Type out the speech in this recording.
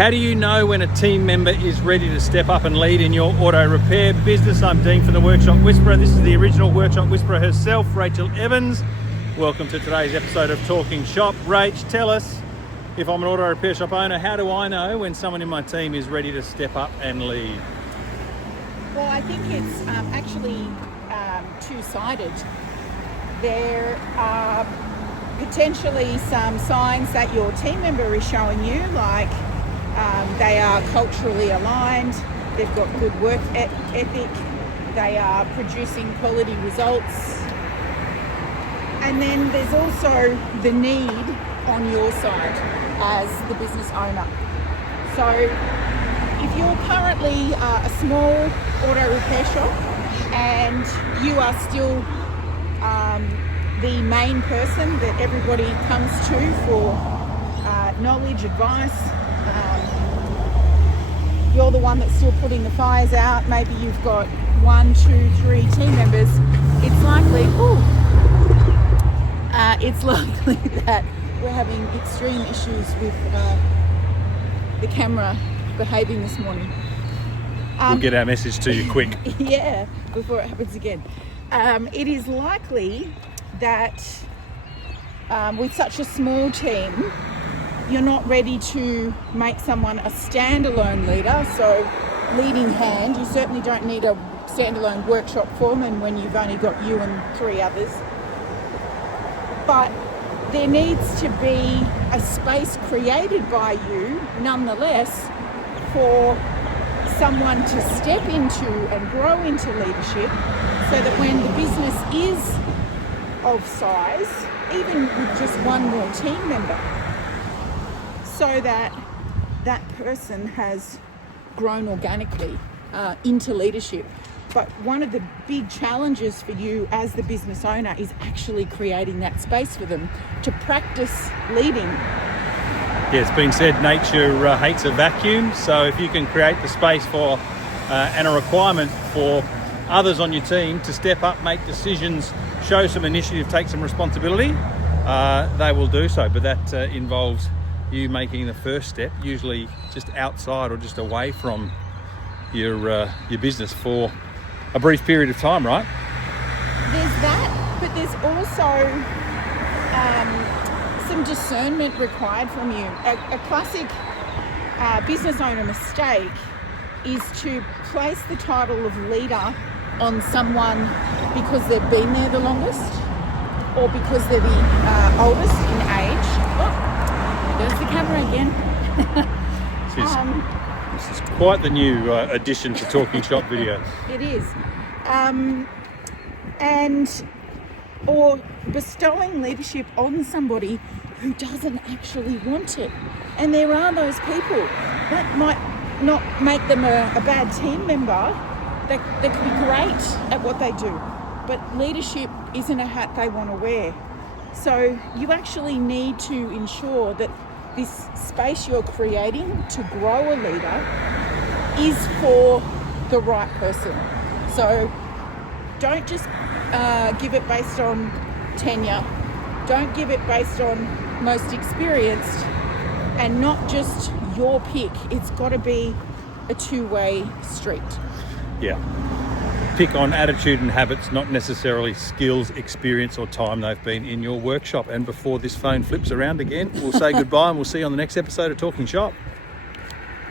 How do you know when a team member is ready to step up and lead in your auto repair business? I'm Dean from the Workshop Whisperer. This is the original Workshop Whisperer herself, Rachael Evans. Welcome to today's episode of Talking Shop. Rach, tell us, if I'm an auto repair shop owner, how do I know when someone in my team is ready to step up and lead? Well, I think it's actually two-sided. There are potentially some signs that your team member is showing you, like they are culturally aligned, they've got good work ethic, they are producing quality results. And then there's also the need on your side as the business owner. So if you're currently a small auto repair shop and you are still the main person that everybody comes to for knowledge, advice, you're the one that's still putting the fires out, maybe you've got 1, 2, 3 team members, it's likely that we're having extreme issues with the camera behaving this morning. We'll get our message to you quick. Yeah, before it happens again. It is likely that with such a small team, you're not ready to make someone a standalone leader, so leading hand. You certainly don't need a standalone workshop foreman when you've only got you and 3 others. But there needs to be a space created by you, nonetheless, for someone to step into and grow into leadership, so that when the business is of size, even with just one more team member, so that that person has grown organically into leadership. But one of the big challenges for you as the business owner is actually creating that space for them to practice leading. Yeah, it's been said, nature hates a vacuum. So if you can create the space for and a requirement for others on your team to step up, make decisions, show some initiative, take some responsibility, they will do so. But that involves you making the first step, usually just outside or just away from your business for a brief period of time, right? There's that, but there's also some discernment required from you. A classic business owner mistake is to place the title of leader on someone because they've been there the longest or because they're the oldest in age. Oh, there's the camera again. This is quite the new addition to Talking Shop videos. It is. Or bestowing leadership on somebody who doesn't actually want it. And there are those people that might not make them a bad team member. They could be great at what they do, but leadership isn't a hat they want to wear. So you actually need to ensure that this space you're creating to grow a leader is for the right person. So don't just give it based on tenure. Don't give it based on most experienced, and not just your pick. It's got to be a two-way street. Yeah. Pick on attitude and habits, not necessarily skills, experience or time they've been in your workshop. And before this phone flips around again, we'll say goodbye and we'll see you on the next episode of Talking Shop.